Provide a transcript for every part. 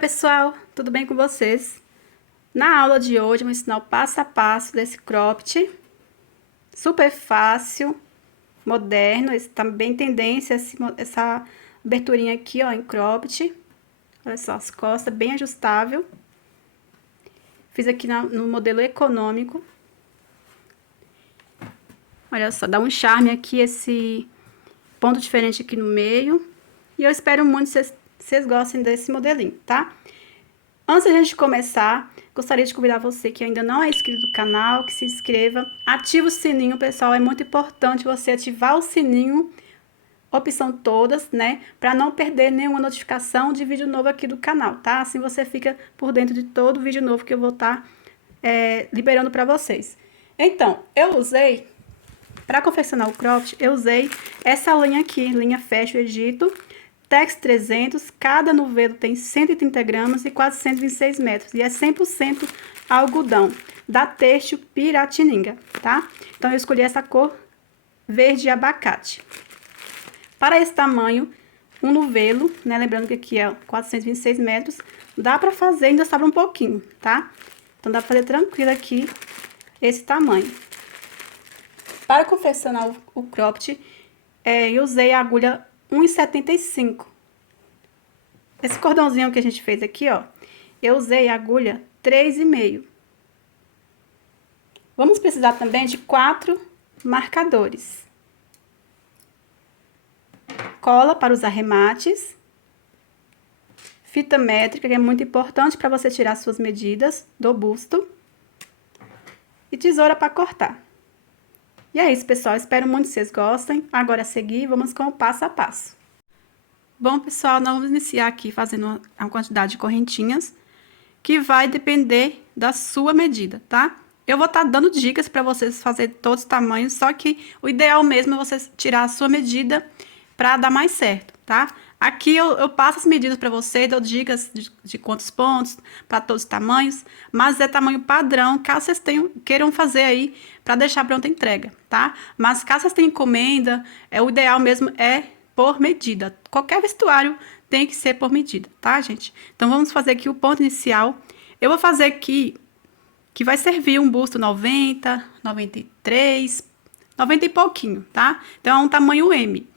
Pessoal, tudo bem com vocês? Na aula de hoje eu vou ensinar o passo a passo desse cropped, super fácil, moderno, esse tá bem tendência, essa aberturinha aqui, ó, em cropped. Olha só, as costas bem ajustável. Fiz aqui no modelo econômico. Olha só, dá um charme aqui esse ponto diferente aqui no meio. E eu espero muito que vocês gostem desse modelinho, tá? Antes da gente começar, gostaria de convidar você que ainda não é inscrito no canal, que se inscreva, ative o sininho, pessoal, é muito importante você ativar o sininho, opção todas, né, para não perder nenhuma notificação de vídeo novo aqui do canal, tá? Assim você fica por dentro de todo vídeo novo que eu vou estar liberando para vocês. Então, para confeccionar o cropped, eu usei essa linha aqui, linha Fashion Egito, Tex 300, cada novelo tem 130 gramas e 426 metros. E é 100% algodão, da Têxtil Piratininga, tá? Então, eu escolhi essa cor verde abacate. Para esse tamanho, um novelo, né? Lembrando que aqui é 426 metros, dá pra fazer, ainda sobra um pouquinho, tá? Então, dá pra fazer tranquilo aqui esse tamanho. Para confeccionar o cropped, eu usei a agulha 1,75. Esse cordãozinho que a gente fez aqui, ó, eu usei a agulha 3,5. Vamos precisar também de 4 marcadores. Cola para os arremates. Fita métrica, que é muito importante para você tirar suas medidas do busto. E tesoura para cortar. E é isso, pessoal. Espero muito que vocês gostem. Agora a seguir, vamos com o passo a passo. Bom, pessoal, nós vamos iniciar aqui fazendo uma quantidade de correntinhas que vai depender da sua medida, tá? Eu vou estar dando dicas para vocês fazerem todos os tamanhos, só que o ideal mesmo é você tirar a sua medida para dar mais certo, tá? Aqui eu passo as medidas para vocês, dou dicas de quantos pontos, para todos os tamanhos, mas é tamanho padrão, caso vocês queiram fazer aí para deixar pronta a entrega, tá? Mas caso vocês tenham encomenda, o ideal mesmo é por medida. Qualquer vestuário tem que ser por medida, tá, gente? Então, vamos fazer aqui o ponto inicial. Eu vou fazer aqui, que vai servir um busto 90, 93, 90 e pouquinho, tá? Então, é um tamanho M.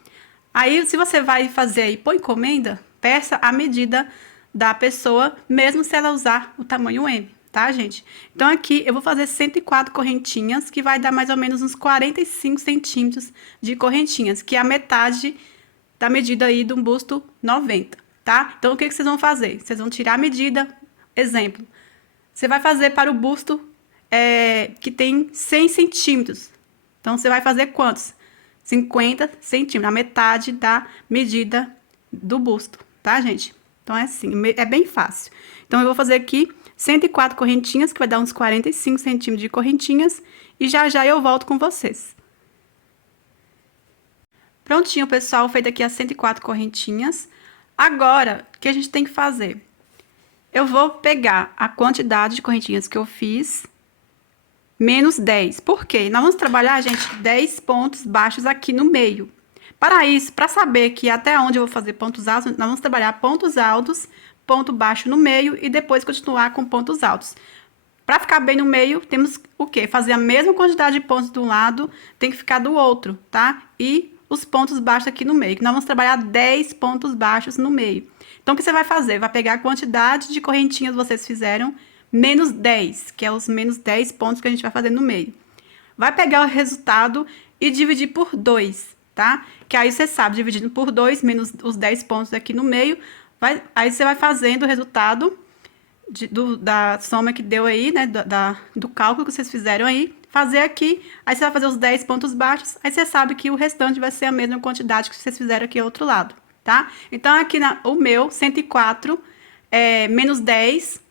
Aí, se você vai fazer aí por encomenda, peça a medida da pessoa, mesmo se ela usar o tamanho M, tá, gente? Então, aqui eu vou fazer 104 correntinhas, que vai dar mais ou menos uns 45 centímetros de correntinhas, que é a metade da medida aí de um busto 90, tá? Então, o que vocês vão fazer? Vocês vão tirar a medida, exemplo, você vai fazer para o busto que tem 100 centímetros. Então, você vai fazer quantos? 50 centímetros, a metade da medida do busto, tá, gente? Então, é assim, é bem fácil. Então, eu vou fazer aqui 104 correntinhas, que vai dar uns 45 centímetros de correntinhas, e já já eu volto com vocês. Prontinho, pessoal, feito aqui as 104 correntinhas. Agora, o que a gente tem que fazer? Eu vou pegar a quantidade de correntinhas que eu fiz, menos 10. Por quê? Nós vamos trabalhar, gente, 10 pontos baixos aqui no meio. Para isso, para saber que até onde eu vou fazer pontos altos, nós vamos trabalhar pontos altos, ponto baixo no meio e depois continuar com pontos altos. Para ficar bem no meio, temos o quê? Fazer a mesma quantidade de pontos de um lado, tem que ficar do outro, tá? E os pontos baixos aqui no meio, que nós vamos trabalhar 10 pontos baixos no meio. Então, o que você vai fazer? Vai pegar a quantidade de correntinhas que vocês fizeram, menos 10, que é os menos 10 pontos que a gente vai fazer no meio. Vai pegar o resultado e dividir por 2, tá? Que aí você sabe, dividindo por 2, menos os 10 pontos aqui no meio, aí você vai fazendo o resultado da soma que deu aí, né? Do cálculo que vocês fizeram aí, fazer aqui, aí você vai fazer os 10 pontos baixos, aí você sabe que o restante vai ser a mesma quantidade que vocês fizeram aqui ao outro lado, tá? Então, aqui o meu, 104, menos 10,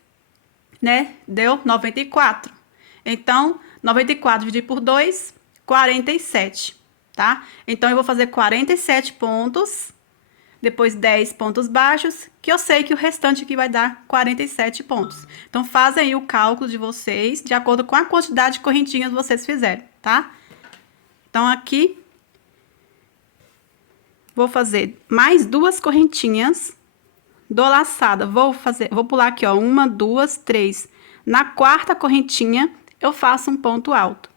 né? Deu 94. Então, 94 dividido por 2, 47, tá? Então, eu vou fazer 47 pontos, depois 10 pontos baixos, que eu sei que o restante aqui vai dar 47 pontos. Então, fazem aí o cálculo de vocês, de acordo com a quantidade de correntinhas que vocês fizeram, tá? Então, aqui, vou fazer mais 2 correntinhas dou laçada, vou pular aqui, ó, 1, 2, 3. Na quarta correntinha, eu faço um ponto alto.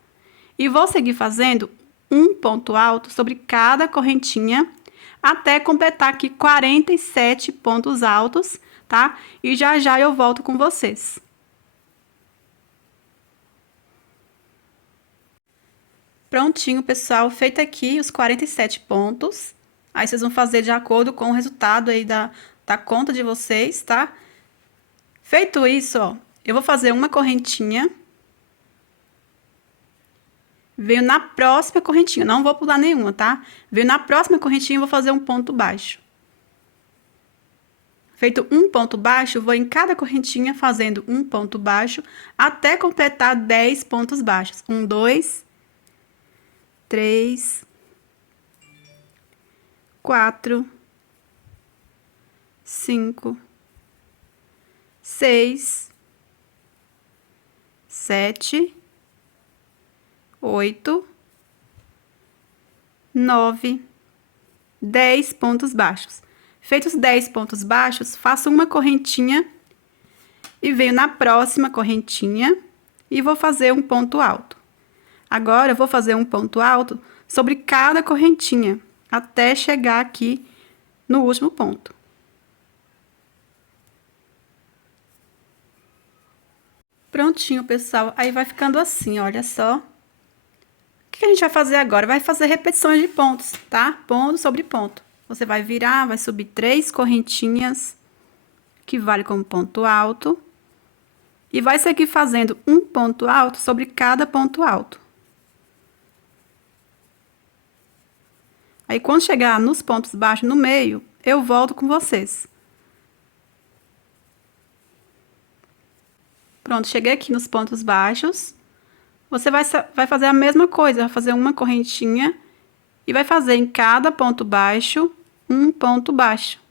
E vou seguir fazendo um ponto alto sobre cada correntinha, até completar aqui 47 pontos altos, tá? E já já eu volto com vocês. Prontinho, pessoal, feito aqui os 47 pontos. Aí, vocês vão fazer de acordo com o resultado aí da conta de vocês, tá? Feito isso, ó, eu vou fazer uma correntinha. Venho na próxima correntinha, não vou pular nenhuma, tá? Venho na próxima correntinha e vou fazer um ponto baixo. Feito um ponto baixo, vou em cada correntinha fazendo um ponto baixo até completar 10 pontos baixos. 1, 2, 3, 4, 5, 6, 7, 8, 9, 10 pontos baixos. Feitos 10 pontos baixos, faço uma correntinha e venho na próxima correntinha e vou fazer um ponto alto. Agora, eu vou fazer um ponto alto sobre cada correntinha, até chegar aqui no último ponto. Prontinho, pessoal. Aí, vai ficando assim, olha só. O que a gente vai fazer agora? Vai fazer repetições de pontos, tá? Ponto sobre ponto. Você vai virar, vai subir 3 correntinhas, que vale como ponto alto. E vai seguir fazendo um ponto alto sobre cada ponto alto. Aí, quando chegar nos pontos baixos no meio, eu volto com vocês. Pronto, cheguei aqui nos pontos baixos. Você vai fazer a mesma coisa, vai fazer uma correntinha e vai fazer em cada ponto baixo um ponto baixo.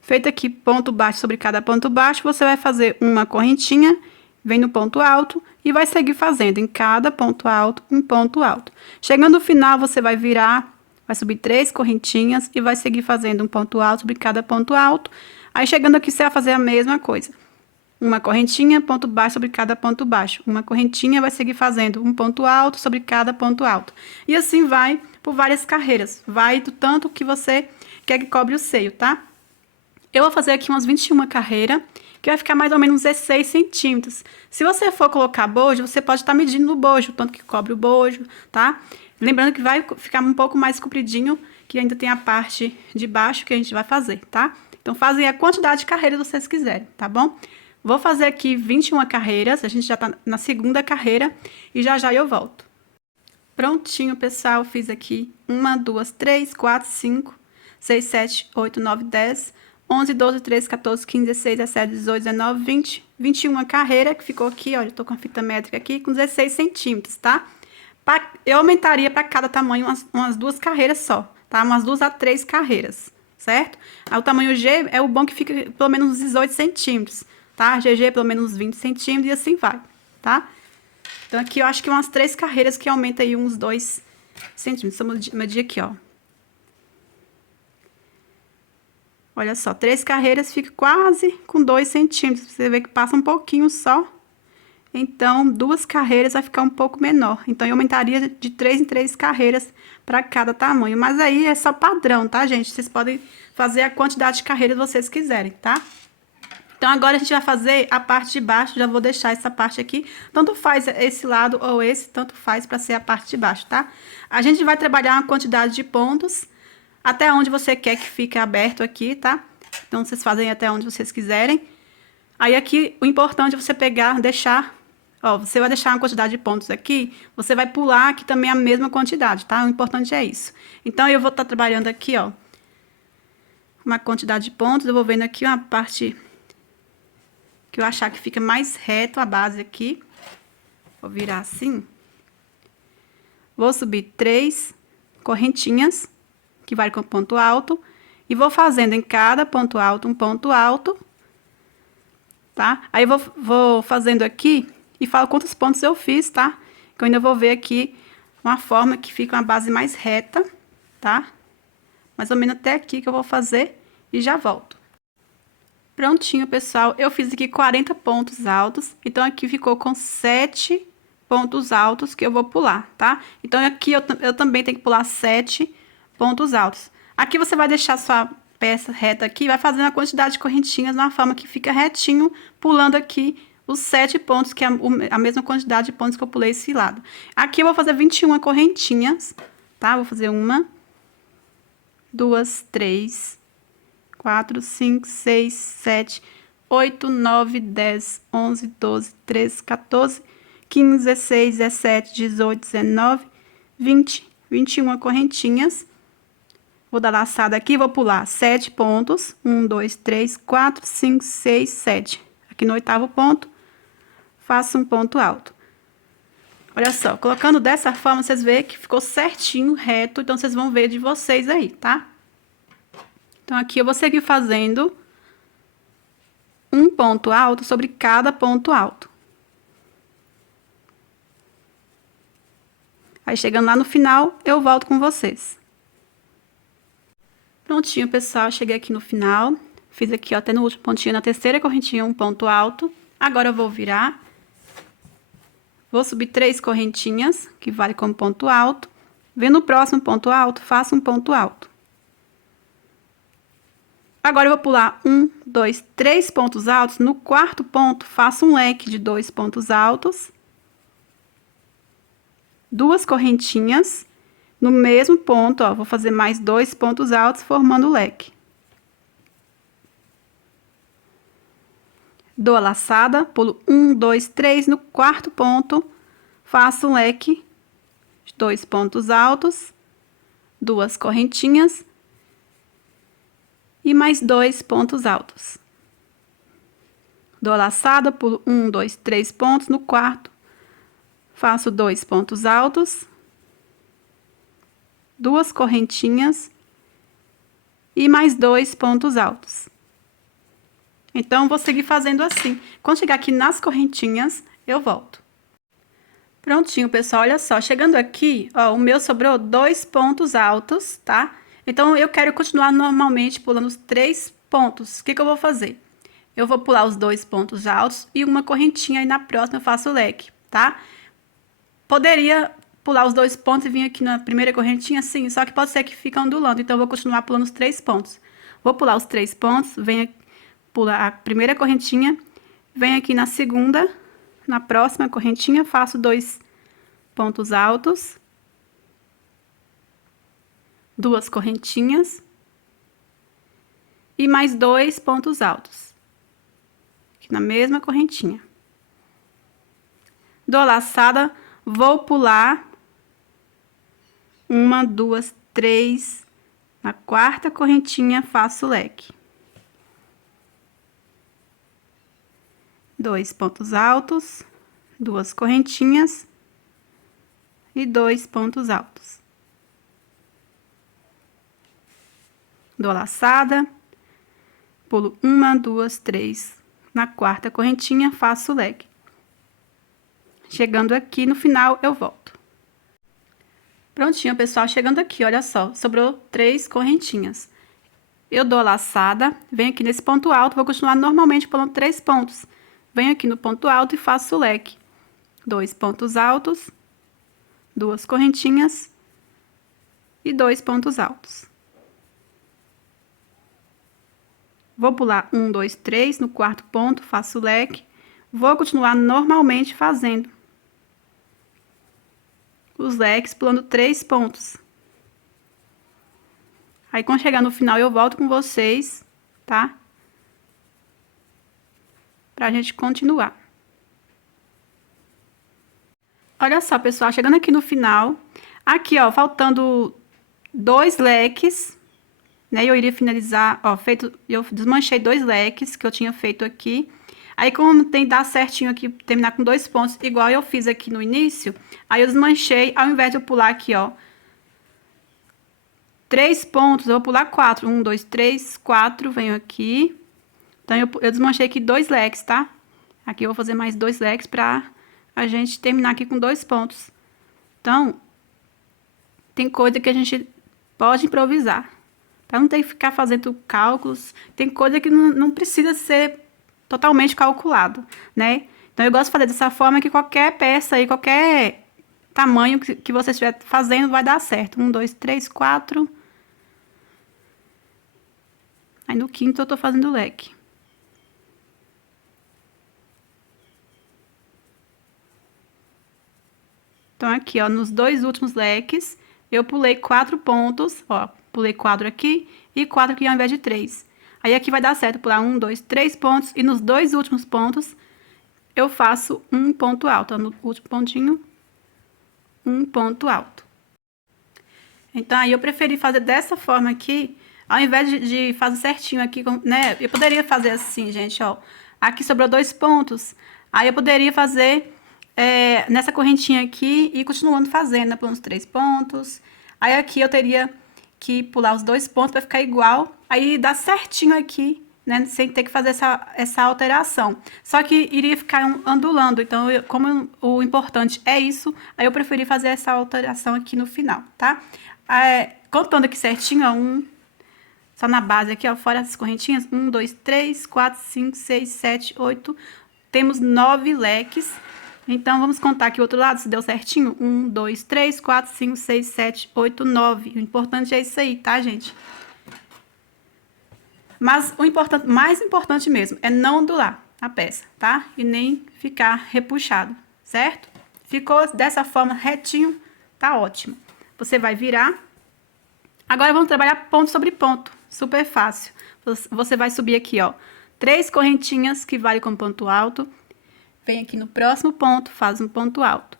Feito aqui ponto baixo sobre cada ponto baixo, você vai fazer uma correntinha, vem no ponto alto e vai seguir fazendo em cada ponto alto um ponto alto. Chegando no final, você vai virar, vai subir 3 correntinhas e vai seguir fazendo um ponto alto sobre cada ponto alto. Aí, chegando aqui, você vai fazer a mesma coisa. Uma correntinha, ponto baixo sobre cada ponto baixo. Uma correntinha, vai seguir fazendo um ponto alto sobre cada ponto alto. E assim vai por várias carreiras. Vai do tanto que você quer que cobre o seio, tá? Eu vou fazer aqui umas 21 carreiras, que vai ficar mais ou menos 16 centímetros. Se você for colocar bojo, você pode estar medindo no bojo, tanto que cobre o bojo, tá? Lembrando que vai ficar um pouco mais compridinho, que ainda tem a parte de baixo que a gente vai fazer, tá? Então, fazem a quantidade de carreiras que vocês quiserem, tá bom? Vou fazer aqui 21 carreiras, a gente já tá na segunda carreira, e já já eu volto. Prontinho, pessoal, fiz aqui 1, 2, 3, 4, 5, 6, 7, 8, 9, 10... 11, 12, 13, 14, 15, 16, 17, 18, 19, 20, 21 carreira, que ficou aqui, olha, eu tô com a fita métrica aqui, com 16 centímetros, tá? Eu aumentaria para cada tamanho umas 2 carreiras só, tá? Umas 2 a 3 carreiras, certo? Aí, o tamanho G é o bom que fica pelo menos uns 18 centímetros, tá? GG pelo menos 20 centímetros e assim vai, tá? Então, aqui eu acho que umas 3 carreiras que aumenta aí uns 2 centímetros. Vamos medir aqui, ó. Olha só, 3 carreiras fica quase com 2 centímetros. Você vê que passa um pouquinho só. Então, 2 carreiras vai ficar um pouco menor. Então, eu aumentaria de 3 em 3 carreiras para cada tamanho. Mas aí é só padrão, tá, gente? Vocês podem fazer a quantidade de carreiras que vocês quiserem, tá? Então, agora a gente vai fazer a parte de baixo. Já vou deixar essa parte aqui. Tanto faz esse lado ou esse, tanto faz para ser a parte de baixo, tá? A gente vai trabalhar uma quantidade de pontos até onde você quer que fique aberto aqui, tá? Então, vocês fazem até onde vocês quiserem. Aí, aqui, o importante é você pegar, deixar... Ó, você vai deixar uma quantidade de pontos aqui, você vai pular aqui também a mesma quantidade, tá? O importante é isso. Então, eu vou estar trabalhando aqui, ó, uma quantidade de pontos. Eu vou vendo aqui uma parte que eu achar que fica mais reto a base aqui. Vou virar assim. Vou subir 3 correntinhas, que vai com ponto alto, e vou fazendo em cada ponto alto um ponto alto, tá? Aí eu vou fazendo aqui e falo quantos pontos eu fiz, tá? Que eu ainda vou ver aqui uma forma que fica uma base mais reta, tá? Mais ou menos até aqui que eu vou fazer e já volto. Prontinho, pessoal. Eu fiz aqui 40 pontos altos, então aqui ficou com 7 pontos altos que eu vou pular, tá? Então aqui eu também tenho que pular 7 pontos altos. Aqui você vai deixar sua peça reta aqui, vai fazendo a quantidade de correntinhas na forma que fica retinho, pulando aqui os 7 pontos, que é a mesma quantidade de pontos que eu pulei esse lado. Aqui eu vou fazer 21 correntinhas, tá? Vou fazer 1, 2, 3, 4, 5, 6, 7, 8, 9, 10, 11, 12, 13, 14, 15, 16, 17, 18, 19, 20, 21 correntinhas. Vou dar laçada aqui, vou pular 7 pontos. 1, 2, 3, 4, 5, 6, 7. Aqui no 8º ponto, faço um ponto alto. Olha só, colocando dessa forma, vocês veem que ficou certinho, reto. Então, vocês vão ver de vocês aí, tá? Então, aqui eu vou seguir fazendo um ponto alto sobre cada ponto alto. Aí, chegando lá no final, eu volto com vocês. Prontinho, pessoal, cheguei aqui no final. Fiz aqui, ó, até no último pontinho, na terceira correntinha, um ponto alto. Agora, eu vou virar. Vou subir 3 correntinhas, que vale como ponto alto. Vendo o próximo ponto alto, faço um ponto alto. Agora, eu vou pular 1, 2, 3 pontos altos. No 4º ponto, faço um leque de 2 pontos altos. 2 correntinhas. No mesmo ponto, ó, vou fazer mais 2 pontos altos, formando o leque. Dou a laçada, pulo 1, 2, 3. No 4º ponto, faço um leque de 2 pontos altos, 2 correntinhas. E mais 2 pontos altos. Dou a laçada, pulo 1, 2, 3 pontos. No 4º, faço 2 pontos altos, 2 correntinhas e mais 2 pontos altos. Então, vou seguir fazendo assim. Quando chegar aqui nas correntinhas, eu volto. Prontinho, pessoal, olha só. Chegando aqui, ó, o meu sobrou 2 pontos altos, tá? Então, eu quero continuar normalmente pulando os 3 pontos. O que que eu vou fazer? Eu vou pular os 2 pontos altos e uma correntinha, e na próxima eu faço o leque, tá? Poderia pular os 2 pontos e vir aqui na primeira correntinha, sim, só que pode ser que fique ondulando, então eu vou continuar pulando os 3 pontos. Vou pular os 3 pontos, venho pular a primeira correntinha, venho aqui na segunda, na próxima correntinha, faço 2 pontos altos. 2 correntinhas e mais 2 pontos altos, aqui na mesma correntinha. Dou a laçada, vou pular 1, 2, 3, na 4ª correntinha, faço o leque. 2 pontos altos, 2 correntinhas e 2 pontos altos. Dou a laçada, pulo 1, 2, 3, na 4ª correntinha, faço o leque. Chegando aqui no final, eu volto. Prontinho, pessoal, chegando aqui, olha só, sobrou 3 correntinhas. Eu dou a laçada, venho aqui nesse ponto alto, vou continuar normalmente pulando 3 pontos. Venho aqui no ponto alto e faço o leque. 2 pontos altos, 2 correntinhas e 2 pontos altos. Vou pular 1, 2, 3, no 4º ponto, faço o leque. Vou continuar normalmente fazendo os leques, pulando 3 pontos. Aí, quando chegar no final, eu volto com vocês, tá? Pra gente continuar. Olha só, pessoal, chegando aqui no final, aqui, ó, faltando 2 leques, né? Eu iria finalizar, ó, eu desmanchei 2 leques que eu tinha feito aqui. Aí, como tem que dar certinho aqui, terminar com 2 pontos, igual eu fiz aqui no início, aí eu desmanchei, ao invés de eu pular aqui, ó, 3 pontos, eu vou pular 4. 1, 2, 3, 4, venho aqui, Então, eu desmanchei aqui 2 leques, tá? Aqui eu vou fazer mais 2 leques pra a gente terminar aqui com 2 pontos. Então, tem coisa que a gente pode improvisar. Pra não ter que ficar fazendo cálculos. Tem coisa que não precisa ser totalmente calculado, né? Então, eu gosto de fazer dessa forma que qualquer peça aí, qualquer tamanho que você estiver fazendo vai dar certo. 1, 2, 3, 4. Aí, no quinto, eu tô fazendo o leque. Então, aqui, ó, nos 2 últimos leques, eu pulei 4 pontos, ó. Pulei 4 aqui e 4 aqui ao invés de 3. Aí, aqui vai dar certo pular 1, 2, 3 pontos. E nos 2 últimos pontos, eu faço um ponto alto. Ó, no último pontinho, um ponto alto. Então, aí eu preferi fazer dessa forma aqui, ao invés de fazer certinho aqui, né? Eu poderia fazer assim, gente, ó. Aqui sobrou 2 pontos. Aí, eu poderia fazer nessa correntinha aqui e continuando fazendo, né? Por uns 3 pontos. Aí, aqui eu teria que pular os 2 pontos para ficar igual. Aí, dá certinho aqui, né? Sem ter que fazer essa alteração. Só que iria ficar ondulando. Então, como o importante é isso, aí eu preferi fazer essa alteração aqui no final, tá? Contando aqui certinho, ó, só na base aqui, ó, fora as correntinhas, 1, 2, 3, 4, 5, 6, 7, 8, temos 9 leques. Então, vamos contar aqui o outro lado, se deu certinho. 1, 2, 3, 4, 5, 6, 7, 8, 9. O importante é isso aí, tá, gente? Mas o mais importante mesmo é não ondular a peça, tá? E nem ficar repuxado, certo? Ficou dessa forma retinho, tá ótimo. Você vai virar. Agora, vamos trabalhar ponto sobre ponto. Super fácil. Você vai subir aqui, ó, 3 correntinhas que vale como ponto alto. Vem aqui no próximo ponto, faz um ponto alto.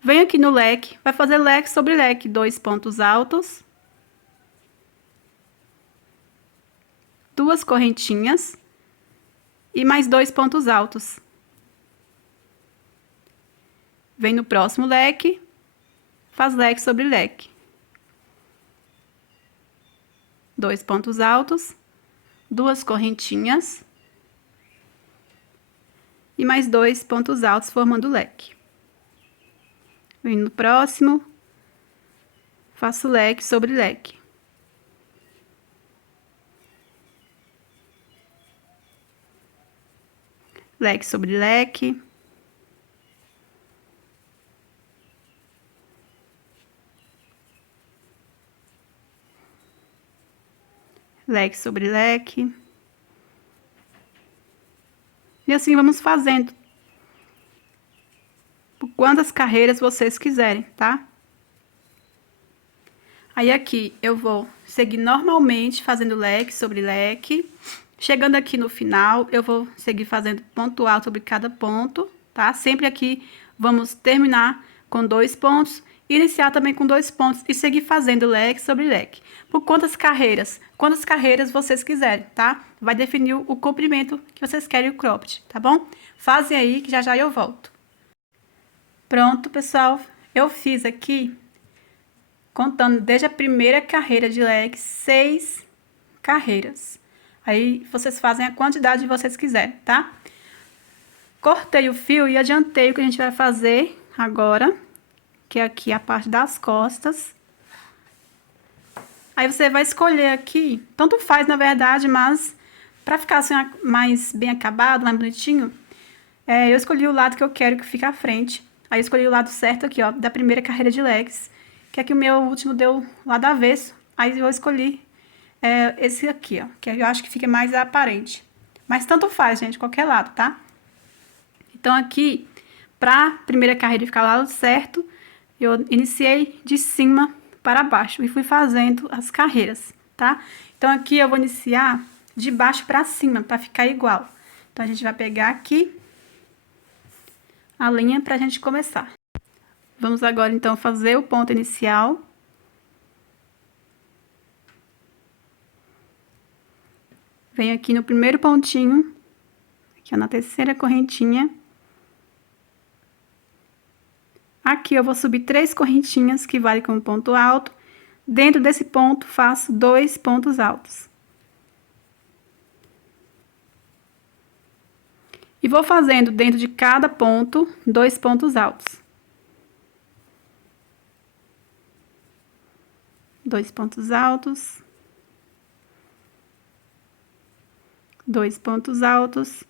Vem aqui no leque, vai fazer leque sobre leque, 2 pontos altos. 2 correntinhas. E mais 2 pontos altos. Vem no próximo leque, faz leque sobre leque. 2 pontos altos, 2 correntinhas e mais 2 pontos altos formando o leque. Vem no próximo, faço leque sobre leque. Leque sobre leque. Leque sobre leque. E assim vamos fazendo. Por quantas carreiras vocês quiserem, tá? Aí, aqui, eu vou seguir normalmente fazendo leque sobre leque. Chegando aqui no final, eu vou seguir fazendo ponto alto sobre cada ponto, tá? Sempre aqui, vamos terminar com 2 pontos. Iniciar também com 2 pontos e seguir fazendo leque sobre leque. Por quantas carreiras? Quantas carreiras vocês quiserem, tá? Vai definir o comprimento que vocês querem o cropped, tá bom? Fazem aí que já já eu volto. Pronto, pessoal. Eu fiz aqui, contando desde a primeira carreira de leque, 6 carreiras. Aí, vocês fazem a quantidade que vocês quiserem, tá? Cortei o fio e adiantei o que a gente vai fazer agora, que é aqui a parte das costas. Aí, você vai escolher aqui, tanto faz, na verdade, mas pra ficar assim, mais bem acabado, mais bonitinho, eu escolhi o lado que eu quero que fique à frente. Aí, eu escolhi o lado certo aqui, ó, da primeira carreira de leques, que aqui o meu último deu lado avesso. Aí, eu escolhi esse aqui, ó, que eu acho que fica mais aparente. Mas tanto faz, gente, qualquer lado, tá? Então, aqui, pra primeira carreira ficar lá certo, eu iniciei de cima para baixo e fui fazendo as carreiras, tá? Então, aqui eu vou iniciar de baixo para cima, para ficar igual. Então, a gente vai pegar aqui a linha pra gente começar. Vamos agora, então, fazer o ponto inicial. Venho aqui no primeiro pontinho, aqui ó, na terceira correntinha. Aqui eu vou subir 3 correntinhas, que vale como ponto alto. Dentro desse ponto, faço 2 pontos altos. E vou fazendo dentro de cada ponto 2 pontos altos. 2 pontos altos. 2 pontos altos.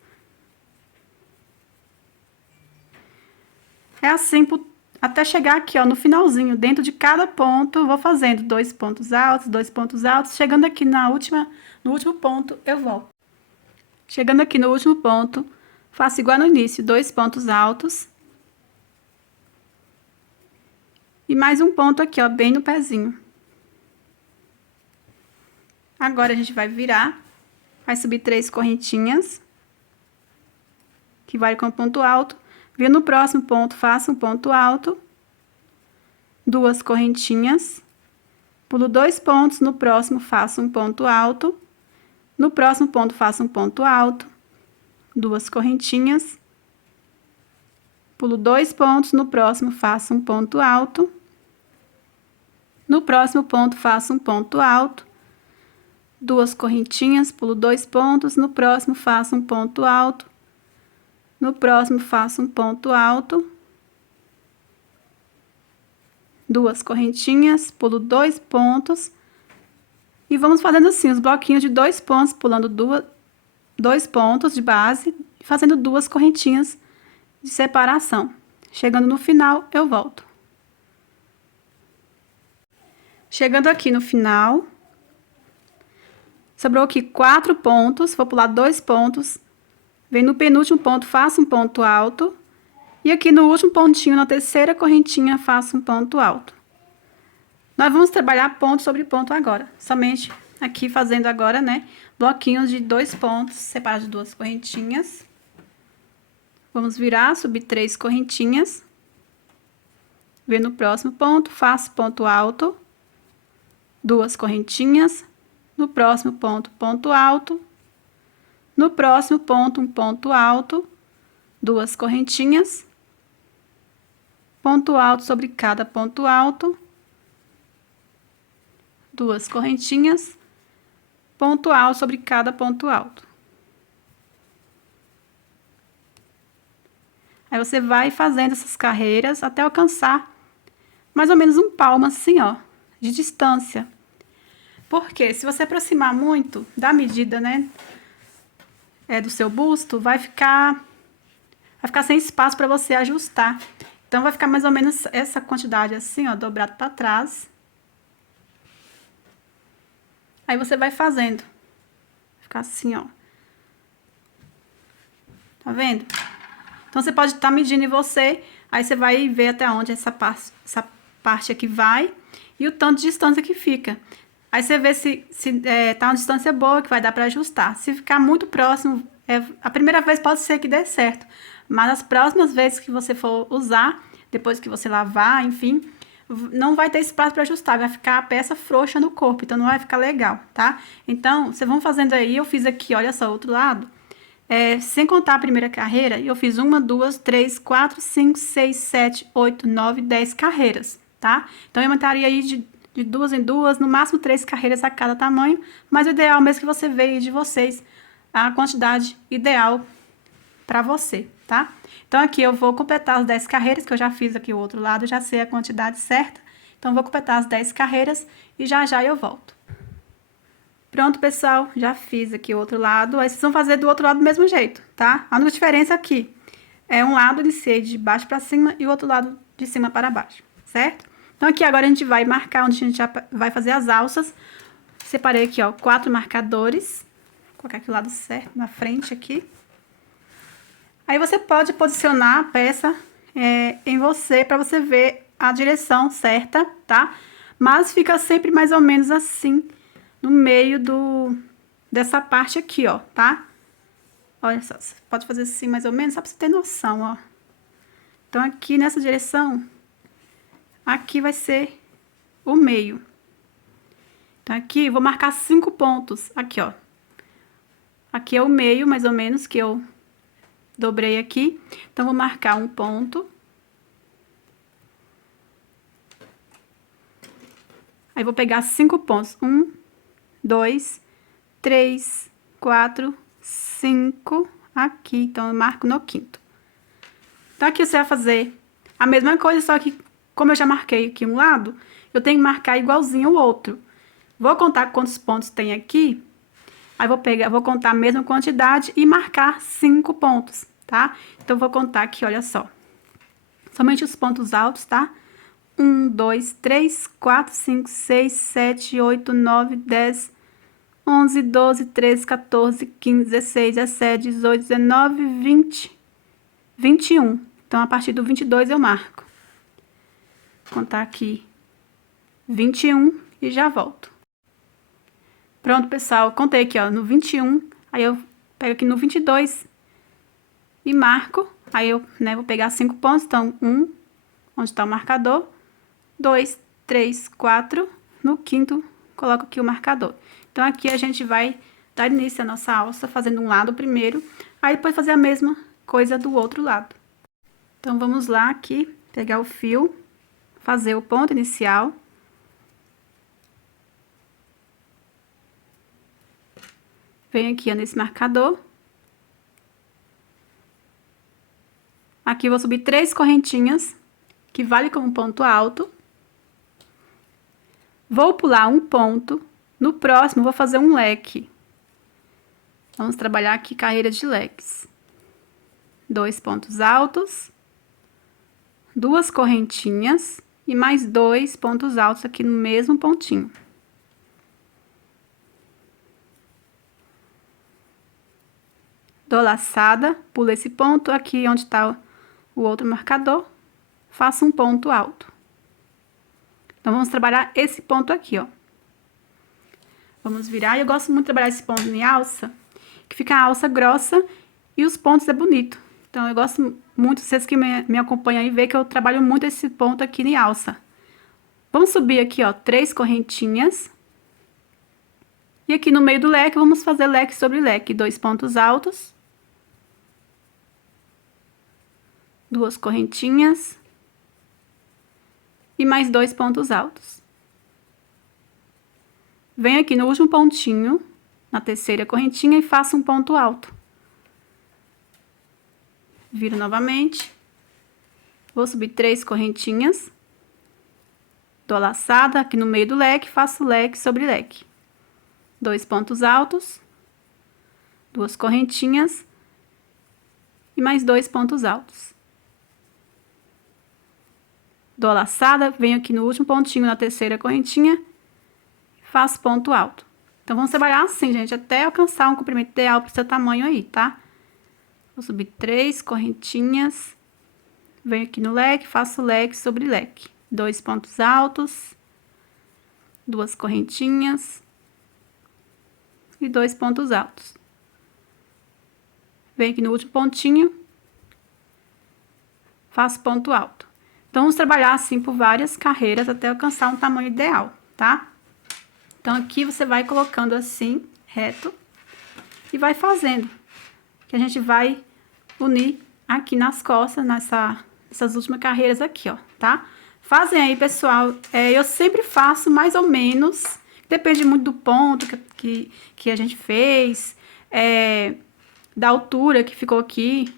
É assim até chegar aqui, ó, no finalzinho. Dentro de cada ponto, vou fazendo 2 pontos altos, 2 pontos altos. Chegando aqui no último ponto, eu volto. Chegando aqui no último ponto, faço igual no início, 2 pontos altos. E mais um ponto aqui, ó, bem no pezinho. Agora, a gente vai virar, vai subir 3 correntinhas, que vai com ponto alto. Vim no próximo ponto, faço um ponto alto, 2 correntinhas, pulo 2 pontos, no próximo faço um ponto alto, no próximo ponto faço um ponto alto, 2 correntinhas, pulo 2 pontos, no próximo faço um ponto alto, no próximo ponto faço um ponto alto, 2 correntinhas, pulo 2 pontos, no próximo faço um ponto alto, no próximo faço um ponto alto, 2 correntinhas, pulo 2 pontos, e vamos fazendo assim, os bloquinhos de 2 pontos, pulando 2 pontos de base, e fazendo 2 correntinhas de separação. Chegando no final, eu volto. Chegando aqui no final, sobrou aqui 4 pontos, vou pular 2 pontos, venho no penúltimo ponto, faço um ponto alto, e aqui no último pontinho, na terceira correntinha, faço um ponto alto. Nós vamos trabalhar ponto sobre ponto agora, somente aqui fazendo agora, né, bloquinhos de 2 pontos, separados de 2 correntinhas. Vamos virar, subir 3 correntinhas, ver no próximo ponto, faço ponto alto, 2 correntinhas, no próximo ponto, ponto alto, no próximo ponto, um ponto alto, 2 correntinhas, ponto alto sobre cada ponto alto, 2 correntinhas, ponto alto sobre cada ponto alto. Aí, você vai fazendo essas carreiras até alcançar mais ou menos um palmo assim, ó, de distância. Porque se você aproximar muito da medida, né, do seu busto, vai ficar sem espaço para você ajustar. Então, vai ficar mais ou menos essa quantidade assim, ó, dobrado para trás. Aí, você vai fazendo. Vai ficar assim, ó. Tá vendo? Então, você pode estar medindo em você, aí você vai ver até onde essa parte aqui vai e o tanto de distância que fica. Aí, você vê se tá uma distância boa, que vai dar para ajustar. Se ficar muito próximo, a primeira vez pode ser que dê certo, mas as próximas vezes que você for usar, depois que você lavar, enfim, não vai ter espaço para ajustar, vai ficar a peça frouxa no corpo, então não vai ficar legal, tá? Então, vocês vão fazendo aí, eu fiz aqui, olha só, outro lado. Sem contar a primeira carreira, eu fiz 1, 2, 3, 4, 5, 6, 7, 8, 9, 10 carreiras, tá? Então, eu aumentaria aí de 2 em 2, no máximo 3 carreiras a cada tamanho, mas o ideal mesmo que você veja de vocês a quantidade ideal para você, tá? Então, aqui eu vou completar as 10 carreiras, que eu já fiz aqui o outro lado, já sei a quantidade certa. Então, vou completar as 10 carreiras e já eu volto. Pronto, pessoal, já fiz aqui o outro lado. Aí, vocês vão fazer do outro lado do mesmo jeito, tá? A única diferença aqui é um lado iniciei de baixo para cima e o outro lado de cima para baixo, certo? Então, aqui agora a gente vai marcar onde a gente já vai fazer as alças. Separei aqui, ó, 4 marcadores. Vou colocar aqui o lado certo, na frente aqui. Aí, você pode posicionar a peça em você, para você ver a direção certa, tá? Mas fica sempre mais ou menos assim, no meio dessa parte aqui, ó, tá? Olha só, você pode fazer assim mais ou menos, só pra você ter noção, ó. Então, aqui nessa direção, aqui vai ser o meio. Então, aqui vou marcar 5 pontos, aqui, ó. Aqui é o meio, mais ou menos, que eu dobrei aqui. Então, vou marcar um ponto. Aí, vou pegar 5 pontos. 1, 2, 3, 4, 5. aqui. Então, eu marco no quinto. Então, aqui você vai fazer a mesma coisa, só que como eu já marquei aqui um lado, eu tenho que marcar igualzinho o outro. Vou contar quantos pontos tem aqui. Aí, vou contar a mesma quantidade e marcar 5 pontos, tá? Então, vou contar aqui, olha só. Somente os pontos altos, tá? 1, 2, 3, 4, 5, 6, 7, 8, 9, 10, 11, 12, 13, 14, 15, 16, 17, 18, 19, 20, 21. Então, a partir do 22 eu marco. Vou contar aqui 21 e já volto. Pronto, pessoal, contei aqui, ó, no 21, aí eu pego aqui no 22 e marco. Aí eu, né, vou pegar 5 pontos, então 1, onde tá o marcador, 2, 3, 4, no quinto coloco aqui o marcador. Então, aqui a gente vai dar início à nossa alça fazendo um lado primeiro, aí depois fazer a mesma coisa do outro lado. Então, vamos lá aqui, pegar o fio, fazer o ponto inicial. Venho aqui, ó, nesse marcador. Aqui eu vou subir 3 correntinhas, que vale como ponto alto. Vou pular um ponto. No próximo, vou fazer um leque. Vamos trabalhar aqui carreira de leques. 2 pontos altos. 2 correntinhas. E mais 2 pontos altos aqui no mesmo pontinho. Dou laçada, pulo esse ponto aqui onde tá o outro marcador, faço um ponto alto. Então, vamos trabalhar esse ponto aqui, ó. Vamos virar. Eu gosto muito de trabalhar esse ponto em alça, que fica a alça grossa e os pontos é bonito. Então, eu gosto muito, vocês que me acompanham aí, vê que eu trabalho muito esse ponto aqui em alça. Vamos subir aqui, ó, 3 correntinhas. E aqui no meio do leque, vamos fazer leque sobre leque, 2 pontos altos. 2 correntinhas. E mais 2 pontos altos. Venho aqui no último pontinho, na terceira correntinha, e faço um ponto alto. Viro novamente. Vou subir 3 correntinhas. Dou a laçada aqui no meio do leque, faço leque sobre leque. 2 pontos altos. 2 correntinhas. E mais 2 pontos altos. Dou a laçada, venho aqui no último pontinho, na terceira correntinha, faço ponto alto. Então, vamos trabalhar assim, gente, até alcançar um comprimento ideal para o seu tamanho aí, tá? Vou subir 3 correntinhas, venho aqui no leque, faço leque sobre leque. 2 pontos altos, 2 correntinhas e 2 pontos altos. Venho aqui no último pontinho, faço ponto alto. Então, vamos trabalhar assim por várias carreiras até alcançar um tamanho ideal, tá? Então, aqui você vai colocando assim, reto, e vai fazendo. Que a gente vai unir aqui nas costas, nessas últimas carreiras aqui, ó, tá? Fazem aí, pessoal. Eu sempre faço mais ou menos, depende muito do ponto que a gente fez, da altura que ficou aqui,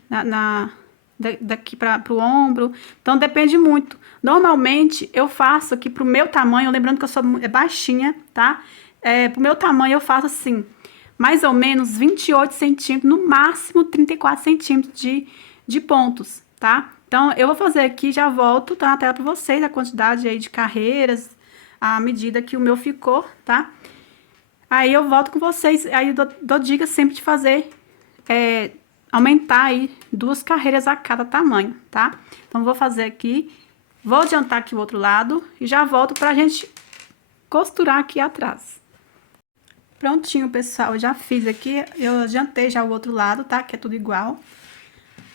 daqui para o ombro, então depende muito. Normalmente eu faço aqui pro meu tamanho, lembrando que eu sou baixinha, tá? Pro meu tamanho eu faço assim, mais ou menos 28 centímetros, no máximo 34 centímetros de pontos, tá? Então eu vou fazer aqui, já volto, tá na tela para vocês a quantidade aí de carreiras, a medida que o meu ficou, tá? Aí eu volto com vocês, aí eu dou dica sempre de fazer, aumentar aí 2 carreiras a cada tamanho, tá? Então, vou fazer aqui, vou adiantar aqui o outro lado e já volto pra gente costurar aqui atrás. Prontinho, pessoal, já fiz aqui, eu adiantei já o outro lado, tá? Que é tudo igual.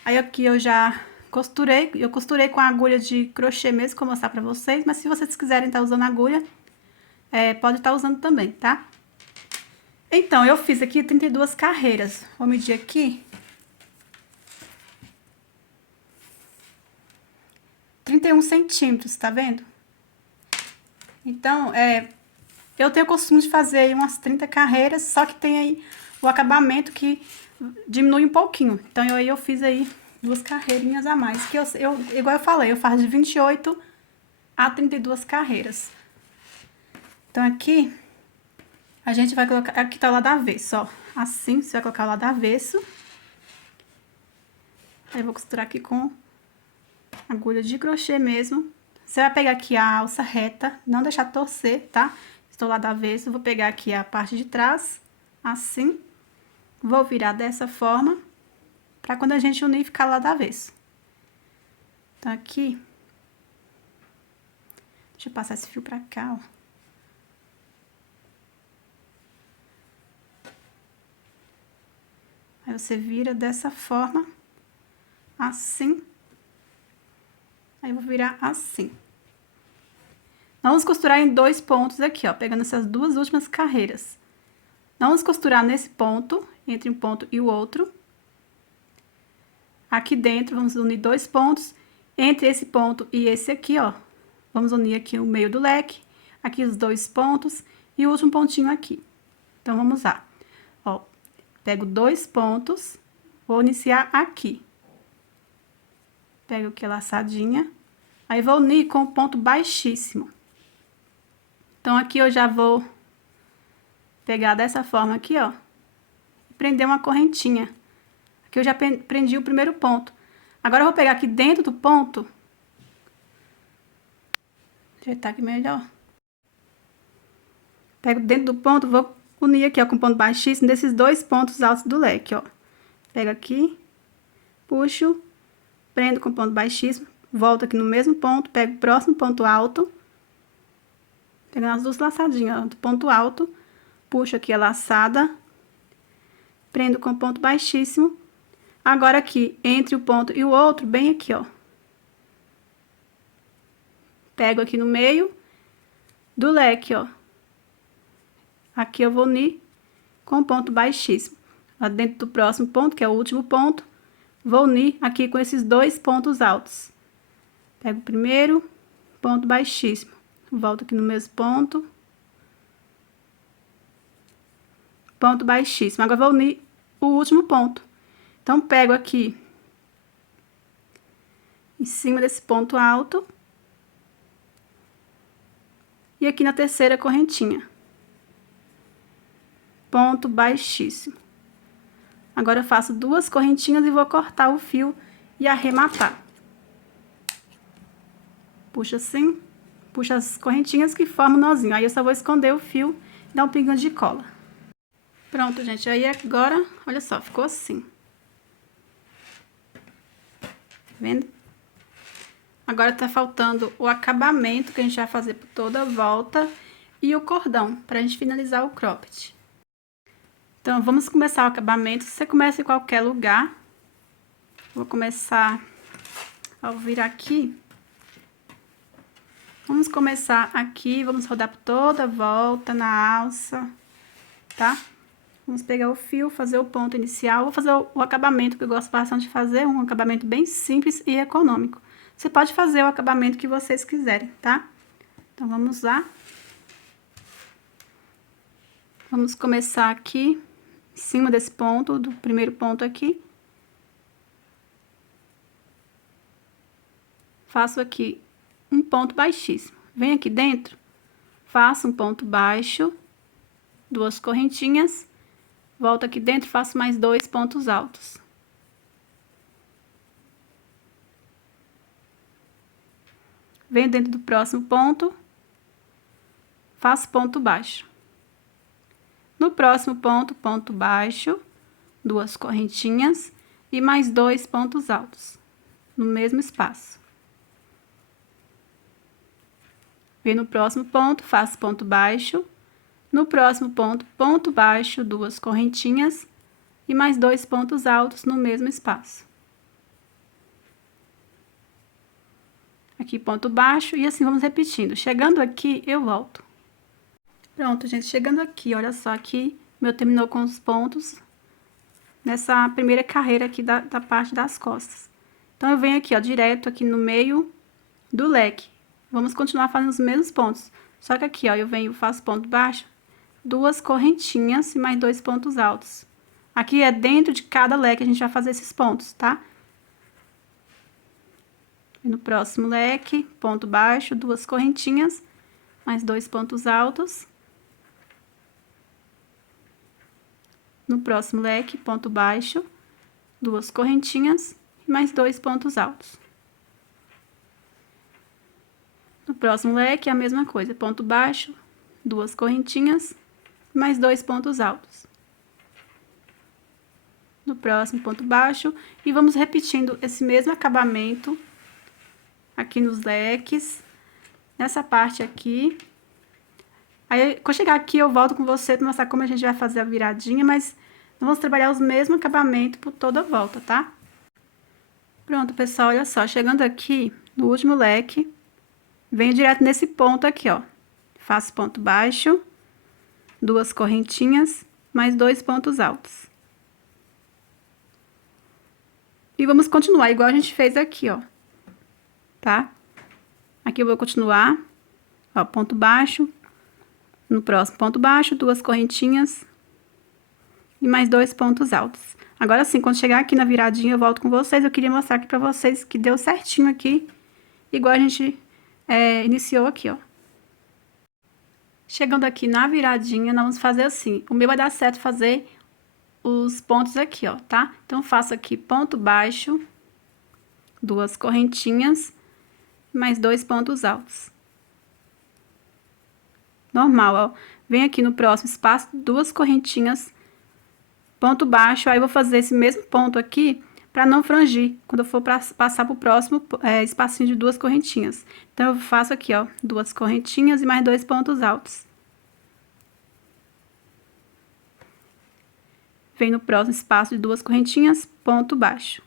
Aí, aqui eu já costurei, eu costurei com a agulha de crochê mesmo, que eu vou mostrar pra vocês, mas se vocês quiserem estar usando agulha, pode estar usando também, tá? Então, eu fiz aqui 32 carreiras, vou medir aqui. 31 centímetros, tá vendo? Então, Eu tenho o costume de fazer aí umas 30 carreiras, só que tem aí o acabamento que diminui um pouquinho. Então, eu fiz aí 2 carreirinhas a mais, que igual eu falei, eu faço de 28 a 32 carreiras. Então, aqui, a gente vai colocar, aqui tá o lado avesso, ó. Assim, você vai colocar o lado avesso. Aí, eu vou costurar aqui com agulha de crochê mesmo. Você vai pegar aqui a alça reta, não deixar torcer, tá? Estou lá do avesso, vou pegar aqui a parte de trás, assim. Vou virar dessa forma, pra quando a gente unir, ficar lá do avesso. Então, aqui... Deixa eu passar esse fio pra cá, ó. Aí, você vira dessa forma, assim. Aí, eu vou virar assim. Vamos costurar em 2 pontos aqui, ó, pegando essas 2 últimas carreiras. Vamos costurar nesse ponto, entre um ponto e o outro. Aqui dentro, vamos unir 2 pontos. Entre esse ponto e esse aqui, ó, vamos unir aqui o meio do leque. Aqui os 2 pontos e o último pontinho aqui. Então, vamos lá. Ó, pego 2 pontos, vou iniciar aqui. Pego aqui a laçadinha. Aí, vou unir com o ponto baixíssimo. Então, aqui eu já vou pegar dessa forma aqui, ó, e prender uma correntinha. Aqui eu já prendi o primeiro ponto. Agora, eu vou pegar aqui dentro do ponto. Ajeitar aqui melhor. Pego dentro do ponto, vou unir aqui, ó, com o ponto baixíssimo desses 2 pontos altos do leque, ó. Pego aqui, puxo, prendo com o ponto baixíssimo, volto aqui no mesmo ponto, pego o próximo ponto alto. Pegando as 2 laçadinhas, ó, do ponto alto, puxo aqui a laçada, prendo com ponto baixíssimo. Agora, aqui, entre o ponto e o outro, bem aqui, ó. Pego aqui no meio do leque, ó. Aqui eu vou unir com ponto baixíssimo. Lá dentro do próximo ponto, que é o último ponto, vou unir aqui com esses 2 pontos altos. Pego o primeiro, ponto baixíssimo. Volto aqui no mesmo ponto. Ponto baixíssimo. Agora, vou unir o último ponto. Então, pego aqui em cima desse ponto alto. E aqui na terceira correntinha. Ponto baixíssimo. Agora, eu faço 2 correntinhas e vou cortar o fio e arrematar. Puxa assim. Puxa as correntinhas que formam o nozinho. Aí, eu só vou esconder o fio e dar um pinguinho de cola. Pronto, gente. Aí, agora, olha só, ficou assim. Tá vendo? Agora, tá faltando o acabamento que a gente vai fazer por toda a volta e o cordão, pra gente finalizar o cropped. Então, vamos começar o acabamento. Você começa em qualquer lugar. Vou começar ao virar aqui. Vamos começar aqui, vamos rodar por toda a volta na alça, tá? Vamos pegar o fio, fazer o ponto inicial. Vou fazer o acabamento que eu gosto bastante de fazer, um acabamento bem simples e econômico. Você pode fazer o acabamento que vocês quiserem, tá? Então, vamos lá. Vamos começar aqui, em cima desse ponto, do primeiro ponto aqui. Faço aqui um ponto baixíssimo. Venho aqui dentro, faço um ponto baixo, 2 correntinhas, volto aqui dentro, faço mais 2 pontos altos. Venho dentro do próximo ponto, faço ponto baixo. No próximo ponto, ponto baixo, 2 correntinhas e mais 2 pontos altos, no mesmo espaço. Venho no próximo ponto, faço ponto baixo. No próximo ponto, ponto baixo, 2 correntinhas e mais 2 pontos altos no mesmo espaço. Aqui, ponto baixo, e assim vamos repetindo. Chegando aqui, eu volto. Pronto, gente, chegando aqui, olha só, aqui, meu terminou com os pontos nessa primeira carreira aqui da parte das costas. Então, eu venho aqui, ó, direto aqui no meio do leque. Vamos continuar fazendo os mesmos pontos. Só que aqui, ó, eu venho, faço ponto baixo, 2 correntinhas e mais 2 pontos altos. Aqui é dentro de cada leque a gente vai fazer esses pontos, tá? No próximo leque, ponto baixo, 2 correntinhas, mais 2 pontos altos. No próximo leque, ponto baixo, 2 correntinhas e mais 2 pontos altos. No próximo leque, a mesma coisa, ponto baixo, 2 correntinhas, mais 2 pontos altos. No próximo, ponto baixo, e vamos repetindo esse mesmo acabamento aqui nos leques, nessa parte aqui. Aí, quando chegar aqui, eu volto com você para mostrar como a gente vai fazer a viradinha, mas vamos trabalhar os mesmos acabamentos por toda a volta, tá? Pronto, pessoal, olha só, chegando aqui no último leque, venho direto nesse ponto aqui, ó. Faço ponto baixo, 2 correntinhas, mais 2 pontos altos. E vamos continuar igual a gente fez aqui, ó. Tá? Aqui eu vou continuar, ó, ponto baixo, no próximo ponto baixo, 2 correntinhas e mais 2 pontos altos. Agora sim, quando chegar aqui na viradinha, eu volto com vocês. Eu queria mostrar aqui pra vocês que deu certinho aqui, igual a gente iniciou aqui, ó. Chegando aqui na viradinha, nós vamos fazer assim. O meu vai dar certo fazer os pontos aqui, ó, tá? Então, faço aqui ponto baixo, 2 correntinhas, mais 2 pontos altos. Normal, ó. Vem aqui no próximo espaço, 2 correntinhas, ponto baixo, aí eu vou fazer esse mesmo ponto aqui para não frangir, quando eu for passar pro próximo espacinho de 2 correntinhas. Então, eu faço aqui, ó, 2 correntinhas e mais 2 pontos altos. Vem no próximo espaço de 2 correntinhas, ponto baixo.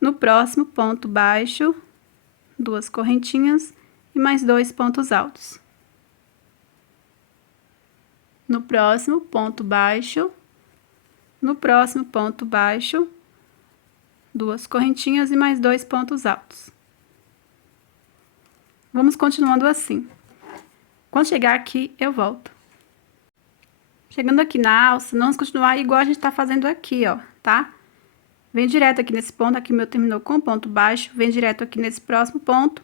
No próximo, ponto baixo, 2 correntinhas e mais 2 pontos altos. No próximo, ponto baixo. No próximo, ponto baixo, 2 correntinhas e mais 2 pontos altos. Vamos continuando assim. Quando chegar aqui, eu volto. Chegando aqui na alça, nós vamos continuar igual a gente tá fazendo aqui, ó, tá? Vem direto aqui nesse ponto, aqui o meu terminou com ponto baixo, vem direto aqui nesse próximo ponto,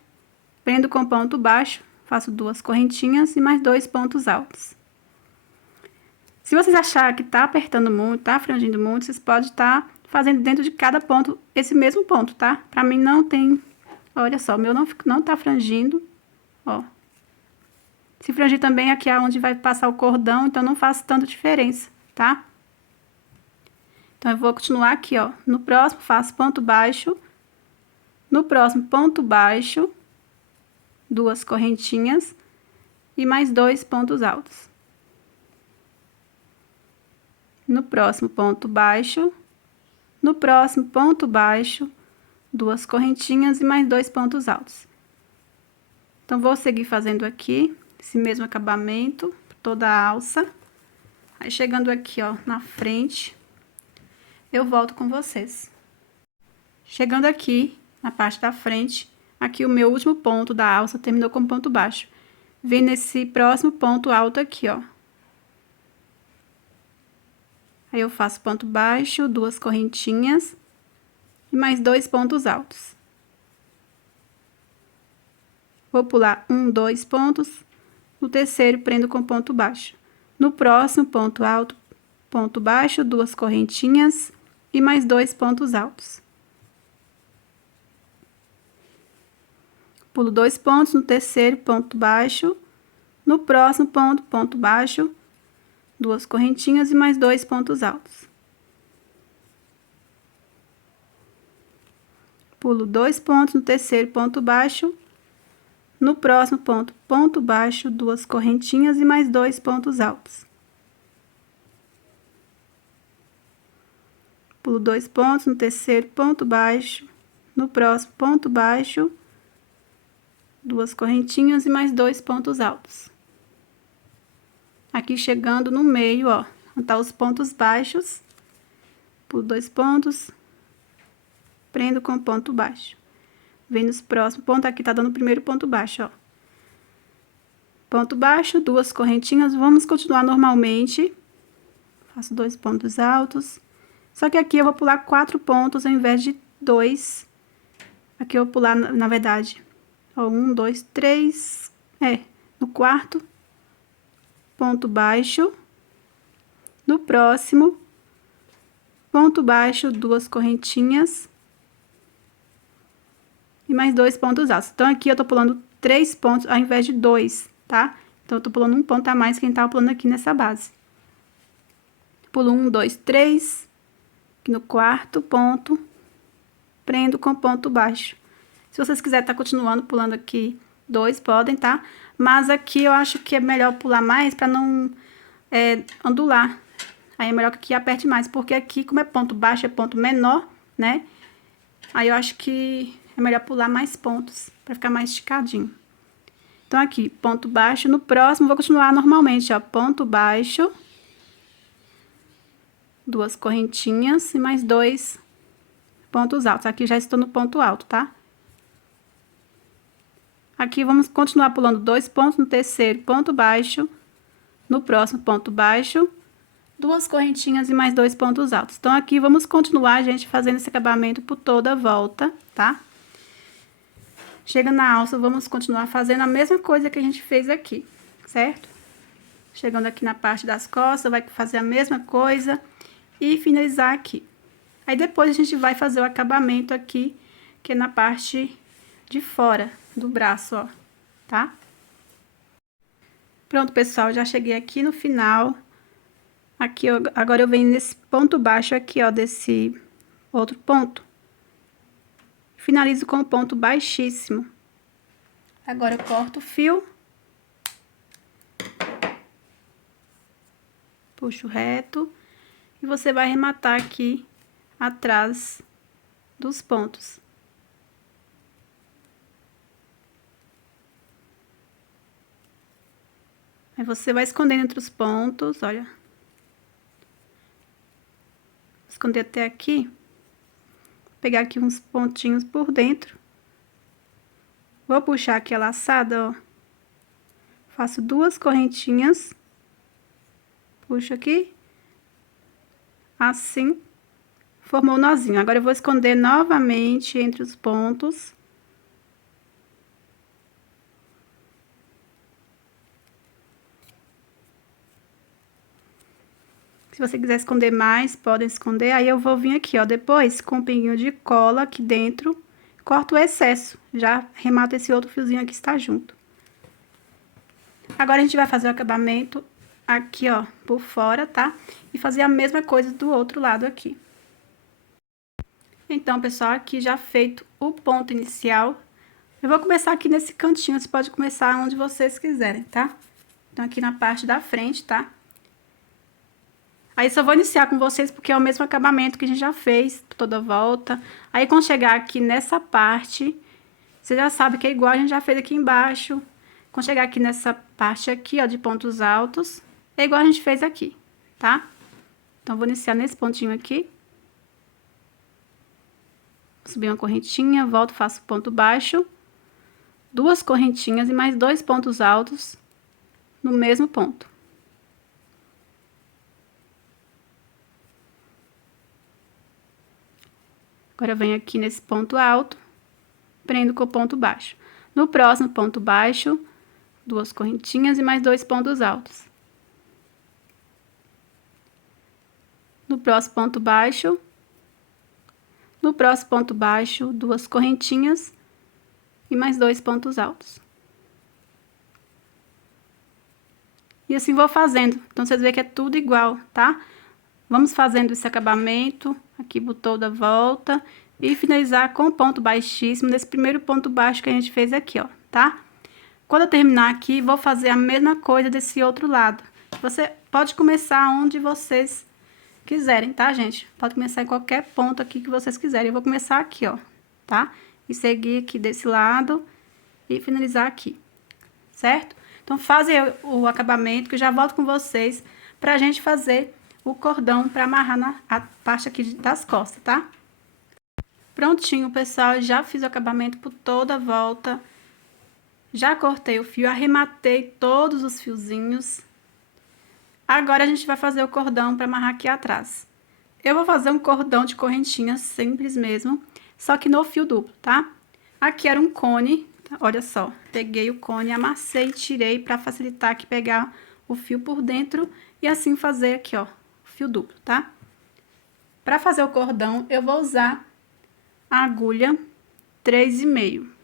prendo com ponto baixo, faço 2 correntinhas e mais 2 pontos altos. Se vocês acharem que tá apertando muito, tá frangindo muito, vocês podem estar fazendo dentro de cada ponto esse mesmo ponto, tá? Pra mim não tem, olha só, o meu não tá frangindo, ó. Se frangir também aqui é onde vai passar o cordão, então não faz tanta diferença, tá? Então, eu vou continuar aqui, ó. No próximo, faço ponto baixo. No próximo, ponto baixo, 2 correntinhas e mais 2 pontos altos. No próximo, ponto baixo. No próximo, ponto baixo, 2 correntinhas e mais 2 pontos altos. Então, vou seguir fazendo aqui esse mesmo acabamento, toda a alça. Aí, chegando aqui, ó, na frente, eu volto com vocês. Chegando aqui, na parte da frente, aqui o meu último ponto da alça terminou com ponto baixo. Vem nesse próximo ponto alto aqui, ó. Aí, eu faço ponto baixo, 2 correntinhas e mais 2 pontos altos. Vou pular 1, 2 pontos. No terceiro, prendo com ponto baixo. No próximo, ponto alto, ponto baixo, 2 correntinhas e mais 2 pontos altos. Pulo 2 pontos, no terceiro, ponto baixo. No próximo ponto, ponto baixo, 2 correntinhas e mais 2 pontos altos. Pulo 2 pontos, no terceiro, ponto baixo. No próximo ponto, ponto baixo, 2 correntinhas e mais 2 pontos altos. Pulo 2 pontos, no terceiro, ponto baixo. No próximo, ponto baixo, 2 correntinhas e mais 2 pontos altos. Aqui chegando no meio, ó, onde tá os pontos baixos, pulo 2 pontos, prendo com ponto baixo. Vem nos próximos pontos, aqui tá dando o primeiro ponto baixo, ó. ponto baixo, 2 correntinhas, vamos continuar normalmente. Faço 2 pontos altos. Só que aqui eu vou pular 4 pontos ao invés de 2. Aqui eu vou pular, na verdade, ó, 1, 2, 3, no quarto ponto baixo. No próximo ponto baixo, 2 correntinhas. E mais 2 pontos altos. Então, aqui eu tô pulando 3 pontos ao invés de 2, tá? Então, eu tô pulando um ponto a mais que a gente tava pulando aqui nessa base. Pulo 1, 2, 3. Aqui no quarto ponto, prendo com ponto baixo. Se vocês quiserem estar continuando pulando aqui 2, podem, tá? Mas aqui eu acho que é melhor pular mais pra não ondular. Aí é melhor que aqui aperte mais, porque aqui, como é ponto baixo, é ponto menor, né? Aí eu acho que é melhor pular mais pontos, pra ficar mais esticadinho. Então, aqui, ponto baixo. No próximo, vou continuar normalmente, ó. Ponto baixo. 2 correntinhas e mais 2 pontos altos. Aqui já estou no ponto alto, tá? Aqui, vamos continuar pulando 2 pontos no terceiro ponto baixo. No próximo, ponto baixo. 2 correntinhas e mais 2 pontos altos. Então, aqui, vamos continuar, gente, fazendo esse acabamento por toda a volta, tá? Chega na alça, vamos continuar fazendo a mesma coisa que a gente fez aqui, certo? Chegando aqui na parte das costas, vai fazer a mesma coisa e finalizar aqui. Aí, depois, a gente vai fazer o acabamento aqui, que é na parte de fora do braço, ó, tá? Pronto, pessoal, já cheguei aqui no final. Aqui, agora eu venho nesse ponto baixo aqui, ó, desse outro ponto. Finalizo com o ponto baixíssimo. Agora, eu corto o fio. Puxo reto. E você vai arrematar aqui atrás dos pontos. Aí, você vai escondendo entre os pontos, olha. Esconder até aqui. Pegar aqui uns pontinhos por dentro. Vou puxar aqui a laçada, ó. Faço 2 correntinhas. Puxo aqui. Assim. Formou o nozinho. Agora, eu vou esconder novamente entre os pontos. Se você quiser esconder mais, podem esconder. Aí, eu vou vir aqui, ó, depois, com um pinguinho de cola aqui dentro, corto o excesso. Já remato esse outro fiozinho aqui que está junto. Agora, a gente vai fazer o acabamento aqui, ó, por fora, tá? E fazer a mesma coisa do outro lado aqui. Então, pessoal, aqui já feito o ponto inicial. Eu vou começar aqui nesse cantinho, você pode começar onde vocês quiserem, tá? Então, aqui na parte da frente, tá? Aí, só vou iniciar com vocês porque é o mesmo acabamento que a gente já fez toda a volta. Aí, quando chegar aqui nessa parte, você já sabe que é igual a gente já fez aqui embaixo. Quando chegar aqui nessa parte aqui, ó, de pontos altos, é igual a gente fez aqui, tá? Então, vou iniciar nesse pontinho aqui. Subir uma correntinha, volto, faço ponto baixo. 2 correntinhas e mais 2 pontos altos no mesmo ponto. Agora, eu venho aqui nesse ponto alto, prendo com o ponto baixo. No próximo ponto baixo, 2 correntinhas e mais 2 pontos altos. No próximo ponto baixo, 2 correntinhas e mais 2 pontos altos. E assim vou fazendo. Então, vocês veem que é tudo igual, tá? Vamos fazendo esse acabamento aqui por toda a volta e finalizar com o ponto baixíssimo nesse primeiro ponto baixo que a gente fez aqui, ó, tá? Quando eu terminar aqui, vou fazer a mesma coisa desse outro lado. Você pode começar onde vocês quiserem, tá, gente? Pode começar em qualquer ponto aqui que vocês quiserem. Eu vou começar aqui, ó, tá? E seguir aqui desse lado e finalizar aqui, certo? Então, fazem o acabamento que eu já volto com vocês pra gente fazer o cordão pra amarrar na parte aqui das costas, tá? Prontinho, pessoal, já fiz o acabamento por toda a volta. Já cortei o fio, arrematei todos os fiozinhos. Agora a gente vai fazer o cordão para amarrar aqui atrás. Eu vou fazer um cordão de correntinha simples mesmo, só que no fio duplo, tá? Aqui era um cone, tá? Olha só, peguei o cone, amassei e tirei para facilitar aqui pegar o fio por dentro e assim fazer aqui, ó, fio duplo, tá? Para fazer o cordão, eu vou usar a agulha 3,5.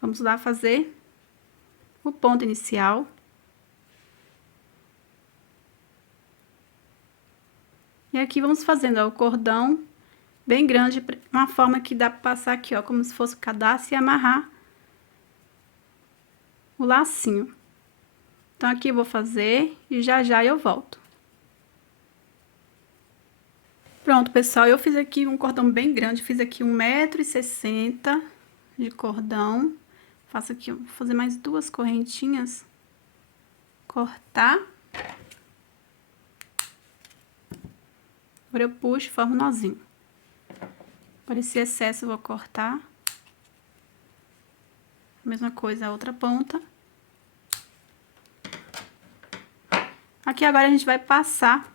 Vamos lá fazer o ponto inicial. E aqui vamos fazendo, ó, o cordão bem grande, uma forma que dá para passar aqui, ó, como se fosse o cadastro e amarrar o lacinho. Então, aqui eu vou fazer e já já eu volto. Pronto, pessoal, eu fiz aqui um cordão bem grande, fiz aqui 1,60 m de cordão. Faço aqui, vou fazer mais 2 correntinhas. Cortar. Agora eu puxo e formo um nozinho. Agora esse excesso eu vou cortar. Mesma coisa a outra ponta. Aqui agora a gente vai passar.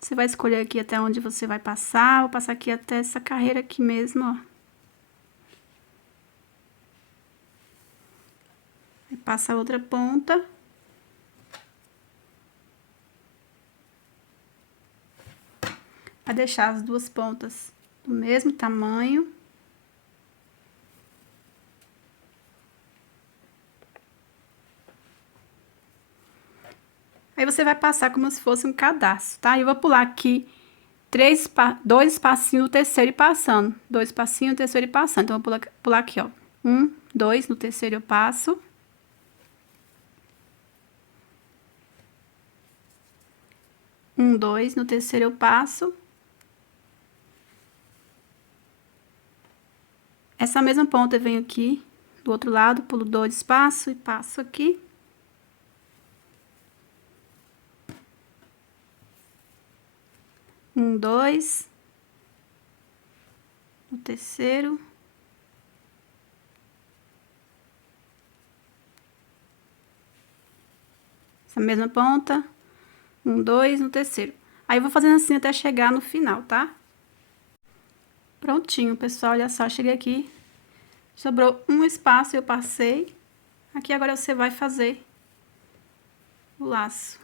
Você vai escolher aqui até onde você vai passar. Vou passar aqui até essa carreira aqui mesmo, ó. Aí passa a outra ponta. Vai deixar as duas pontas do mesmo tamanho. Aí você vai passar como se fosse um cadastro, tá? Eu vou pular aqui 2 passinhos no terceiro e passando. 2 passinhos no terceiro e passando. Então, eu vou pular aqui, ó. 1, 2, no terceiro eu passo. 1, 2, no terceiro eu passo. Essa mesma ponta eu venho aqui do outro lado, pulo 2 passos e passo aqui. Um, 2, no terceiro. Essa mesma ponta, 1, 2, no terceiro. Aí, eu vou fazendo assim até chegar no final, tá? Prontinho, pessoal, olha só, cheguei aqui. Sobrou um espaço, eu passei. Aqui agora você vai fazer o laço.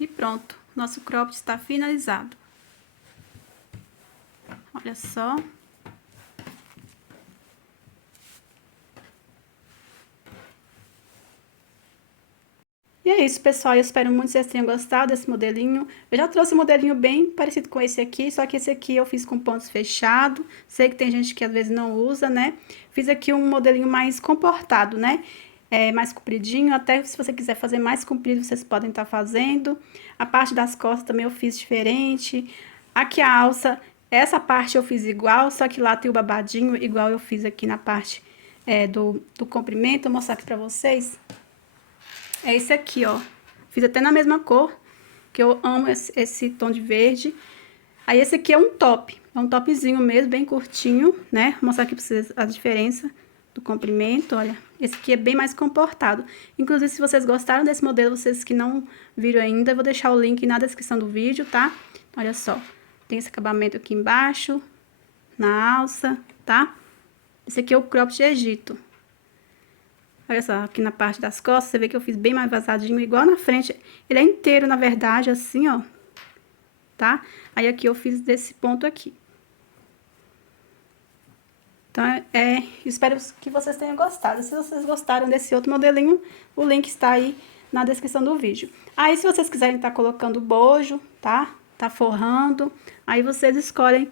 E pronto, nosso cropped está finalizado. Olha só. E é isso, pessoal, eu espero muito que vocês tenham gostado desse modelinho. Eu já trouxe um modelinho bem parecido com esse aqui, só que esse aqui eu fiz com pontos fechados. Sei que tem gente que às vezes não usa, né? Fiz aqui um modelinho mais comportado, né? Mais compridinho, até se você quiser fazer mais comprido, vocês podem estar fazendo. A parte das costas também eu fiz diferente. Aqui a alça, essa parte eu fiz igual, só que lá tem o babadinho, igual eu fiz aqui na parte do comprimento. Vou mostrar aqui pra vocês. É esse aqui, ó. Fiz até na mesma cor, que eu amo esse tom de verde. Aí esse aqui é um top, é um topzinho mesmo, bem curtinho, né? Vou mostrar aqui pra vocês a diferença do comprimento, olha. Esse aqui é bem mais comportado. Inclusive, se vocês gostaram desse modelo, vocês que não viram ainda, eu vou deixar o link na descrição do vídeo, tá? Olha só, tem esse acabamento aqui embaixo, na alça, tá? Esse aqui é o cropped de Egito. Olha só, aqui na parte das costas, você vê que eu fiz bem mais vazadinho, igual na frente. Ele é inteiro, na verdade, assim, ó. Tá? Aí, aqui eu fiz desse ponto aqui. Então, espero que vocês tenham gostado. Se vocês gostaram desse outro modelinho, o link está aí na descrição do vídeo. Aí, se vocês quiserem estar colocando bojo, tá? Tá forrando, aí vocês escolhem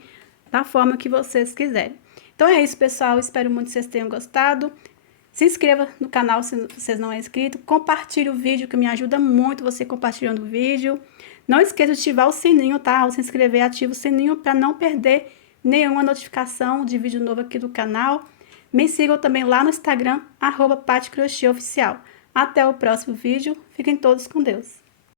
da forma que vocês quiserem. Então, é isso, pessoal. Espero muito que vocês tenham gostado. Se inscreva no canal se vocês não é inscrito. Compartilhe o vídeo, que me ajuda muito você compartilhando o vídeo. Não esqueça de ativar o sininho, tá? Ao se inscrever, ativa o sininho para não perder nenhuma notificação de vídeo novo aqui do canal. Me sigam também lá no Instagram, @PatiCrochêOficial. Até o próximo vídeo. Fiquem todos com Deus.